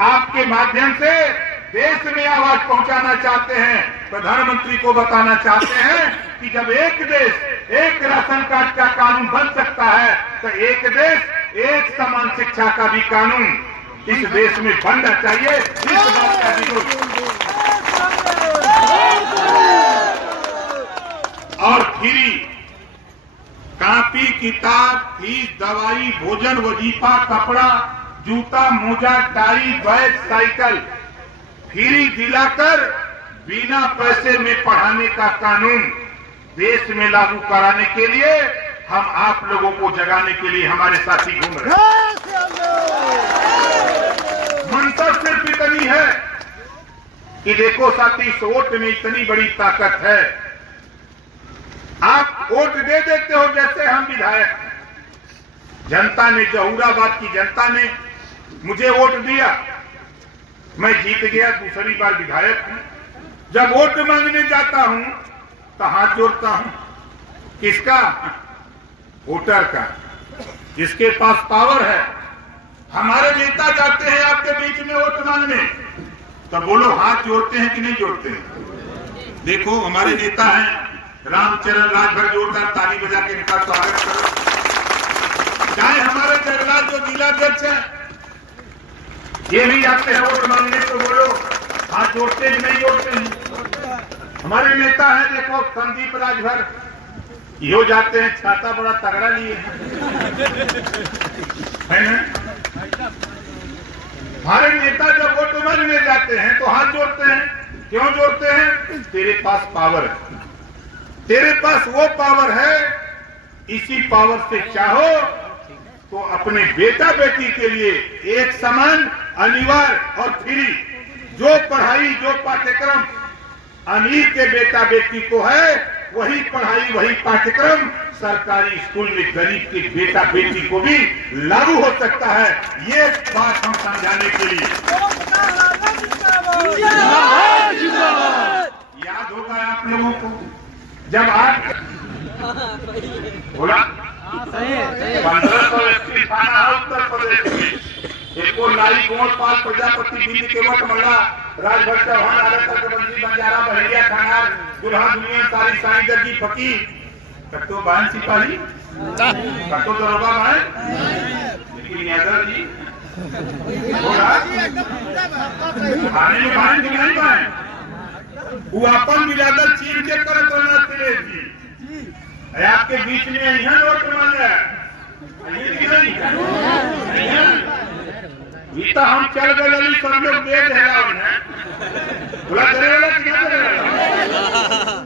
आपके माध्यम से देश में आवाज पहुंचाना चाहते हैं, प्रधानमंत्री को बताना चाहते हैं कि जब एक देश एक राशन कार्ड का कानून बन सकता है तो एक देश एक समान शिक्षा का भी कानून इस देश में बनना चाहिए। इस बात का विरोध और फ्री कॉपी किताब फीस दवाई भोजन वजीफा कपड़ा जूता मोजा टाई बैग साइकिल फ्री दिलाकर बिना पैसे में पढ़ाने का कानून देश में लागू कराने के लिए हम आप लोगों को जगाने के लिए हमारे साथी घूम रहे हैं। मंशा सिर्फ इतनी है कि देखो साथी, इस वोट में इतनी बड़ी ताकत है। आप वोट दे देते हो जैसे हम विधायक, जनता ने जहूराबाद की जनता ने मुझे वोट दिया, मैं जीत गया, दूसरी बार विधायक हूं। जब वोट मांगने जाता हूं तो हाथ जोड़ता हूं, किसका? वोटर का, जिसके पास पावर है। हमारे नेता जाते हैं आपके बीच में वोट मांगने, तो बोलो हाथ जोड़ते हैं कि नहीं जोड़ते हैं? देखो हमारे नेता हैं रामचरण, रात भर जोरदार ताली बजा के इनका स्वागत करो। चाहे हमारे जगलाल जो जिला अध्यक्ष है, ये भी आते हैं वोट मांगने, तो बोलो हाथ जोड़ते हैं नहीं जोड़ते हैं? हमारे नेता है देखो संदीप राजभर, यो जाते हैं, छाता बड़ा तगड़ा लिए है ना। हमारे नेता जब वोट मांगने जाते हैं तो हाथ जोड़ते हैं। क्यों जोड़ते हैं? तेरे पास पावर है, तेरे पास वो पावर है, इसी पावर से चाहो तो अपने बेटा बेटी के लिए एक समान अनिवार्य और फ्री जो पढ़ाई जो पाठ्यक्रम अमीर के बेटा बेटी को है, वही पढ़ाई वही पाठ्यक्रम सरकारी स्कूल में गरीब के बेटा बेटी को भी लागू हो सकता है। ये बात हम समझाने के लिए याद होगा आप लोगों को, जब आप बोला 1580 थाना उत्तर प्रदेश में एको लाई गोड़ पाल प्रजापति बिंद केवट मल्ला राजभर चौहान आदर बंजी बंजारा बहरिया खानार दुल्हा दुनिया सारी साई दर्जी फकीर कट्टो बहन सिपाही कट्टो दरोगा बहन, लेकिन यादव जी बोला थाने में बहन की नहीं बहन, वो अपन बिरादर चीन के करत रहना सुरेश जी, आपके बीच में यहाँ वोट मांगा गीता हम चल गए, सब लोग दे रहे बोला करे वाला क्या करे वाला,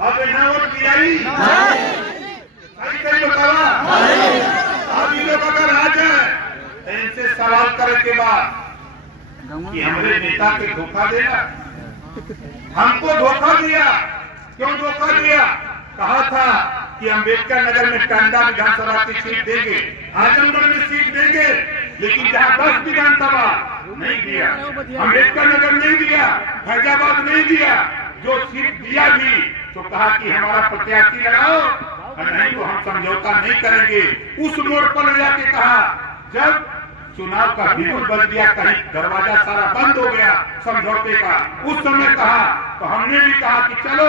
अब यहाँ वोट दिया ही सही बतावा। अब ये लोग अगर आ जाए इनसे सवाल करने के बाद कि हमारे नेता के धोखा देना, हमको धोखा दिया। क्यों धोखा दिया? कहा था कि अम्बेडकर नगर में टांडा विधानसभा की सीट देंगे, आजमगढ़ में सीट देंगे, लेकिन जहां 10 विधानसभा नहीं दिया, अम्बेडकर नगर नहीं दिया, फैजाबाद नहीं दिया। जो सीट दिया भी तो कहा कि हमारा प्रत्याशी लगाओ और नहीं तो हम समझौता नहीं करेंगे। उस मोड़ पर ले जाके कहा, जब चुनाव का बिल्कुल बन गया, कहीं दरवाजा सारा बंद हो गया समझौते का, उस समय कहा तो हमने भी कहा कि चलो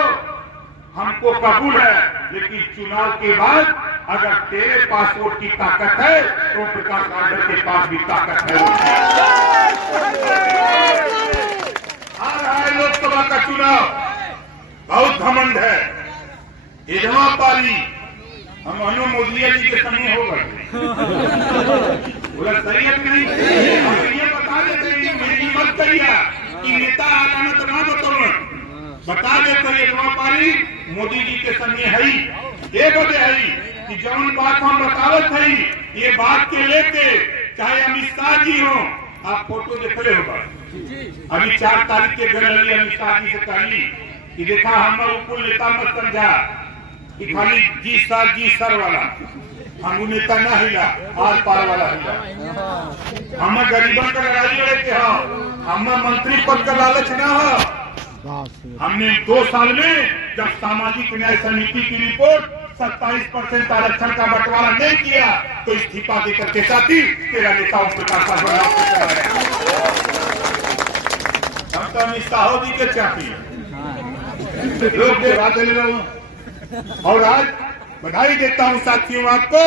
हमको कबूल है, लेकिन चुनाव के बाद अगर तेरे पास वोट की ताकत है तो प्रकाश राजभर के पास भी ताकत है। आ रहा है लोकसभा का चुनाव, बहुत घमंड है, इजमा पाली हम अनु मोदी जी के समय हो गए, बोला सही है नहीं? ये बता देते मेरी मत करिए कि नेता आना तो ना बताओ, बता देते इजमा पाली मोदी जी के समय है ही, ये वजह है कि जौन बात हम बतावत है, ये बात के लेके चाहे अमित शाह जी हो, आप फोटो देखले होगा, अभी 4 तारीख के घर अमित शाह जी से कहली कि देखा हम कुल नेता मत समझा कि खाली जी सर वाला, हम नेता न हिला, आर पार वाला हिला, हम गरीबन का लड़ाई लड़े हो, हम मंत्री पद का लालच न हो। हमने 2 साल में जब सामाजिक न्याय समिति की रिपोर्ट 27% आरक्षण का बंटवारा नहीं किया तो इस्तीफा देकर के साथी तेरा नेता ओम प्रकाश तो अमित साहू जी के चापी लोग बातें ले रहा हूँ। और आज बधाई देता हूँ साथियों आपको,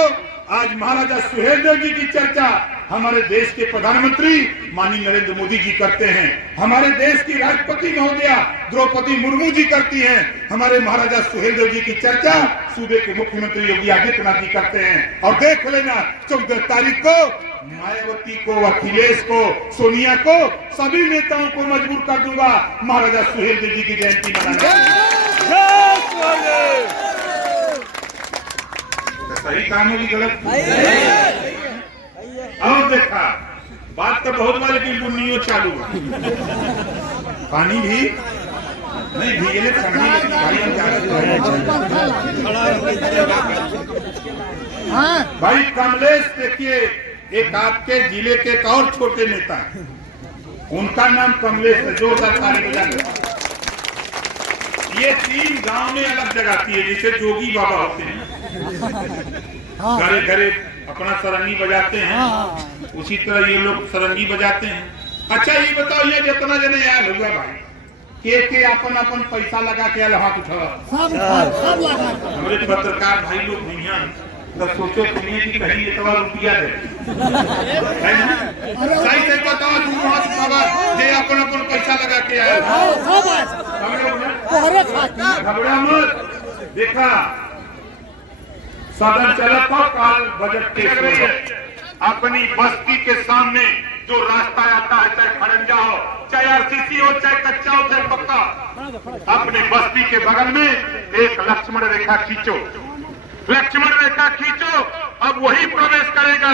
आज महाराजा सुहेलदेव जी की चर्चा हमारे देश के प्रधानमंत्री माननीय नरेंद्र मोदी जी करते हैं, हमारे देश की राष्ट्रपति महोदया द्रौपदी मुर्मू जी करती हैं, हमारे महाराजा सुहेलदेव जी की चर्चा सूबे के मुख्यमंत्री योगी आदित्यनाथ जी करते हैं। और देख लेना 14 तारीख को मायावती को, अखिलेश को, सोनिया को, सभी नेताओं को मजबूर कर दूंगा महाराजा सुहेलदेव जी की जयंती मनाने। सही काम होगी गलत? और देखा बात तो बहुत बार की बुनियो चालू है, पानी भी नहीं भीगे भाई। कमलेश देखिए, एक आपके जिले के एक और छोटे नेता है, उनका नाम कमलेश है, जोरदार ताली बजा। ये 3 गांव में अलग जगाती है, जिसे जोगी बाबा होते हैं, घरे घरे अपना सरंगी बजाते हैं, उसी तरह ये लोग सरंगी बजाते हैं। अच्छा ये बताओ, ये जितना जने आयल हुआ भाई के अपन अपन पैसा लगा के आयल, हाथ उठा हमारे पत्रकार भाई लोग नहीं हैं, तो सोचो तुम्हें कि कहीं इतना रुपया दे सही से बताओ, तुम हाथ उठावा जे अपन अपन पैसा लगा के आयल, घबरा मत। देखा सदन चला था काल बजट के अपनी बस्ती के सामने जो रास्ता आता है, चाहे खड़ंजा हो, चाहे आरसीसी हो, चाहे कच्चा हो, चाहे पक्का, अपने बस्ती के बगल में एक लक्ष्मण रेखा खींचो, लक्ष्मण रेखा खींचो। अब वही प्रवेश करेगा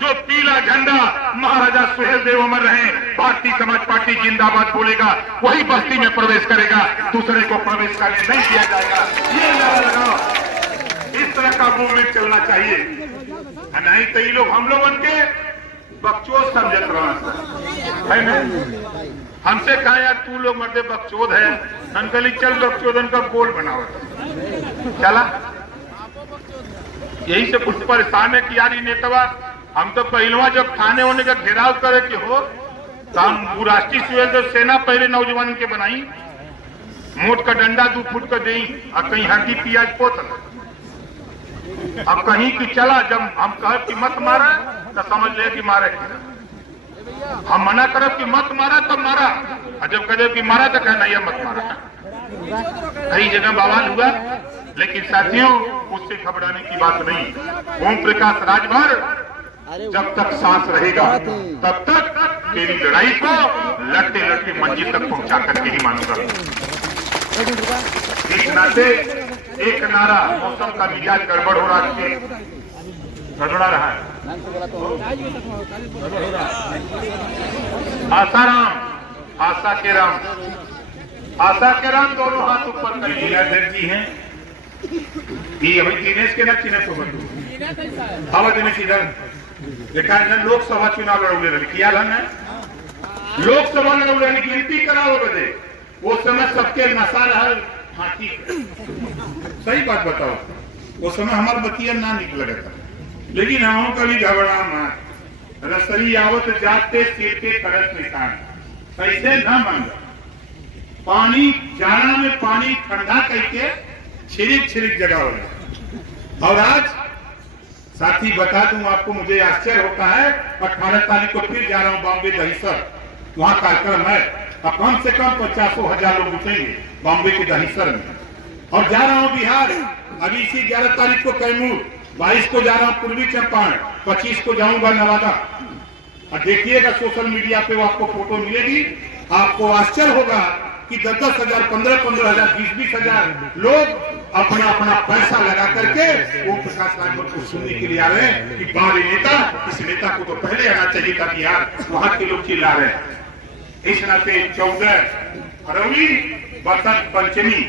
जो पीला झंडा महाराजा सुहेलदेव अमर रहे, भारतीय समाज पार्टी जिंदाबाद बोलेगा, वही बस्ती में प्रवेश करेगा, दूसरे को प्रवेश करने नहीं दिया जाएगा। ये नारा लगाओ, इस तरह का मूवमेंट चलना चाहिए, नहीं तो ये लोग हम लोग उनके बकचोद समझत रहा है ना। हमसे कहा यार तू लोग मर्दे बकचोद है, अंकली चल बकचोदन का गोल बनाओ, चला। यही से कुछ परेशान है कि यार ये नेतवा हम तो पहलवा जब थाने होने का घेराव करे के हो, तो हम राष्ट्रीय सुहेलदेव सेना पहले नौजवान के बनाई, मोट का डंडा 2 फुट का दी, और कहीं हड्डी प्याज पोतल। अब कहीं की चला, जब हम कह कि मत मारा तो समझ ले कि मारे, हम मना करब कि मत मारा तब मारा, और जब कहे कि मारा तो कहना यह मत मारा। कई जगह बवाल हुआ, लेकिन साथियों उससे घबराने की बात नहीं। ओम प्रकाश राजभर जब तक सांस रहेगा तब तक तेरी लड़ाई को लड़ते लड़ते मंजिल तक पहुंचा करके ही मानूंगा। एक नाते एक नारा, मौसम का मिजाज गड़बड़ हो रहा है, गड़बड़ा रहा है। आसाराम, आशा के राम, आशा के राम दोनों हाथ ऊपर कर लीलाधर जी हैं। ये अभी दिनेश के ना चिन्ह तो बंधु हवा दिनेश इधर देखा है, लोकसभा चुनाव लड़ौले रहे किया ना, लोकसभा लड़ौले गिनती कराओ बदे, वो समय सबके नशा रहा हाथी। सही बात बताओ, वो समय हमारे बतिया ना निकल था, लेकिन हम कभी घबरा मत, रसरी आवत जाते सिर के करत निशान, ऐसे न मांगा। पानी जाना में पानी ठंडा करके छिरिक छिरिक जगह हो। और आज साथी बता दूं आपको, मुझे आश्चर्य होता है, 18 तारीख को फिर जा रहा हूं बॉम्बे दहिसर, वहां कार्यक्रम है, अब कम से कम 50,000 लोग जुटेंगे बॉम्बे के दहिसर में। और जा रहा हूं बिहार, अभी इसी 11 तारीख को कैमूर, 22 को जा रहा हूं पूर्वी चंपारण, 25 को जाऊंगा नवादा। और देखिएगा सोशल मीडिया पे वो आपको फोटो मिलेगी, आपको आश्चर्य होगा कि 10-10 हजार, 15-15 हजार, 20-20 हजार लोग अपना अपना पैसा लगा करके वो प्रकाश राजभर को सुनने के लिए आ रहे हैं कि बारे नेता, इस नेता को तो पहले आना चाहिए था कि यार वहां के लोग चिल्ला रहे हैं। इस नाते 14 फरवरी बसंत पंचमी,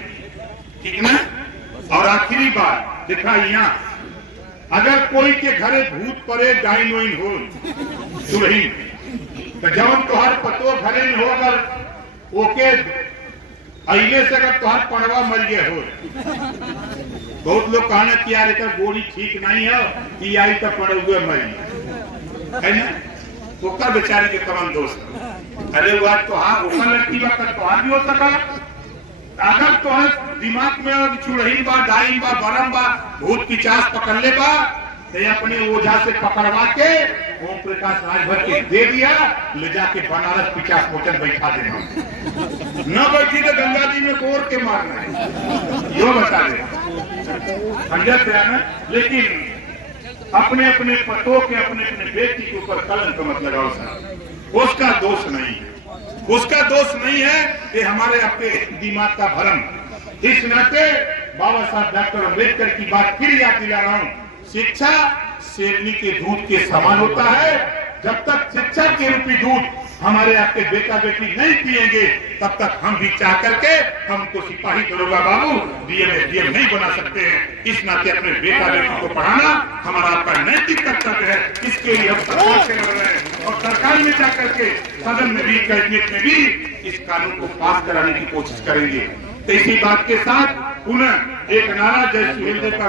ठीक ना। और आखिरी बात देखा, यहाँ अगर कोई के घरे भूत पड़े, डाइन वाइन हो सुरही, तो जब तुहार पतो घरे में हो, अगर ओके अइले से अगर तुहार पड़वा मर गए हो, बहुत लोग कहना कि यार एक गोली ठीक नहीं है, कि आई तो पड़े हुए मरी है ना। ओकर बेचारे के कमन दोस्त। अरे वो आज तो हाँ ओकर लड़की बा, कल तो भी हो सका। अगर तो दिमाग में चुड़ही बा, डाइन बा, बरम बा, भूत पिचास पकड़ ले बा, ते अपने ओझा से पकड़वा के ओम प्रकाश राजभर के दे दिया, ले जाके बनारस पिचास होटल बैठा देना। न बैठी तो गंगा जी में कोर के मारना है, यो बता दे समझा थे ना। लेकिन अपने अपने पतों के, अपने अपने बेटी के ऊपर कलंक मत लगाओ साहब, उसका दोष नहीं है, उसका दोष नहीं है, ये हमारे आपके दिमाग का भ्रम। इस नाते बाबा साहब डॉक्टर अम्बेडकर की बात फिर याद दिला रहा हूँ, शिक्षा शेरनी के दूध के समान होता है। जब तक शिक्षा के रूपी दूध हमारे आपके बेटा बेटी नहीं पिएंगे, तब तक हम भी चाह करके हम तो सिपाही दरोगा बाबू डीएम नहीं बना सकते हैं। इस नाते अपने बेटा बेटी को पढ़ाना हमारा आपका नैतिक कर्तव्य है। इसके लिए हम सरकार से लड़ रहे हैं और सरकार में जाकर के सदन में भी, कैबिनेट में भी इस कानून को पास कराने की कोशिश करेंगे। तो इसी बात के साथ पुनः एक नारा जय सुहेलदेव का